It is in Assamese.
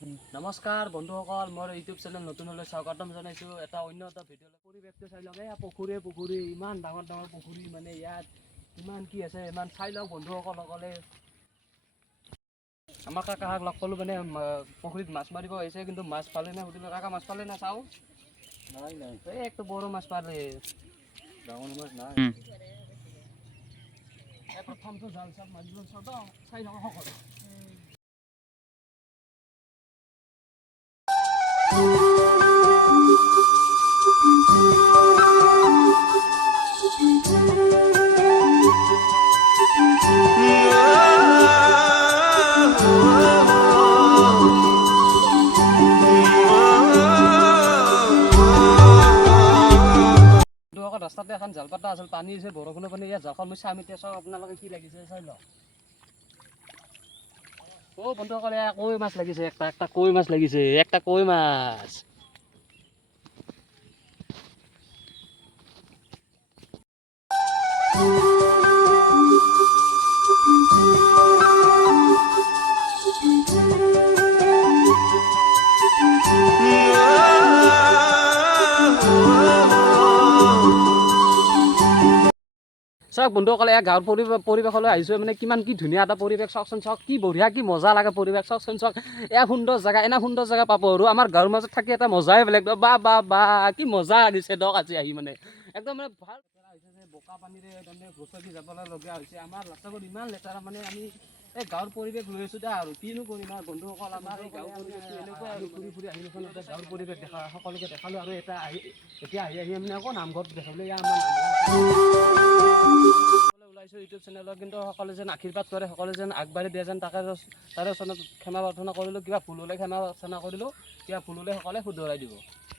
নমস্কাৰ বন্ধুসকল, মোৰ ইউটিউব চেনেল নতুন হ'লে স্বাগতম জনাইছোঁ। এটা অন্য এটা ভিডিঅ' পৰিৱেশটো চাই লওক। এয়া পুখুৰী ইমান ডাঙৰ ডাঙৰ পুখুৰী, মানে ইয়াত ইমান কি আছে ইমান চাই লওক বন্ধুসকলে। আমাৰ কাকাক লগ পালোঁ, মানে পুখুৰীত মাছ মাৰিব আহিছে, কিন্তু মাছ পালে নে সুধিলোঁ। কাকা মাছ পালে না চাওঁ? নাই নাই, এই একটু বড় মাছ পালে, ডাঙৰ মাছ নাই। প্ৰথমটো জাল চাল মাৰিব চাই লওক সকলো। ৰাস্তাতে এখন জাল পাতা আছিল, পানী আছে, বৰষুণৰ পানী। ইয়াত জালখন মই চাম এতিয়া, চাওক আপোনালোকে কি লাগিছে চাই লওক। অ' বন্ধুসকলে, কৈ মাছ লাগিছে, একটা কৈ মাছ লাগিছে, একটা কৈ মাছ। চাওক বন্ধুসকলে, গাঁৱৰ পৰিৱেশলৈ আহিছোঁ, মানে কিমান কি ধুনীয়া এটা পৰিৱেশ চাওকচোন। চাওক কি বঢ়িয়া, কি মজা লাগে পৰিৱেশ চাওকচোন। চাওক এয়া সুন্দৰ জেগা, এনে সুন্দৰ জেগা পাব আৰু আমাৰ গাঁৱৰ মাজত থাকি এটা মজাই বেলেগ। বা কি মজা লাগিছে দক আজি আহি, মানে একদম মানে ভাল হৈছে। বোকা পানীৰে তাৰমানে গচকি যাবলগীয়া হৈছে। আমাৰ ৰাস্তাবোৰ ইমান লেতেৰা, মানে আমি এই গাঁৱৰ পৰিৱেশ লৈ আছোঁ দা, আৰু কিনো কৰিম আৰু বন্ধুসকল। আমাৰ এই গাঁৱৰ পৰিৱেশটো এনেকুৱা আৰু ফুৰি আহি গাঁৱৰ পৰিৱেশ দেখা সকলোকে দেখালোঁ। আৰু এতিয়া আহি মানে আকৌ নামঘৰত দেখাবলৈ আমাৰ ওলাইছোঁ ইউটিউব চেনেলত, কিন্তু সকলোৱে যেন আশীৰ্বাদ কৰে, সকলোৱে যেন আগবাঢ়ি দিয়ে যেন, তাৰে ওচৰত ক্ষমা প্ৰাৰ্থনা কৰিলোঁ। কিবা ভুল হ'লে ক্ষমা প্ৰাৰ্থনা কৰিলোঁ, কিবা ভুল হ'লে সকলোৱে শুধৰাই দিব।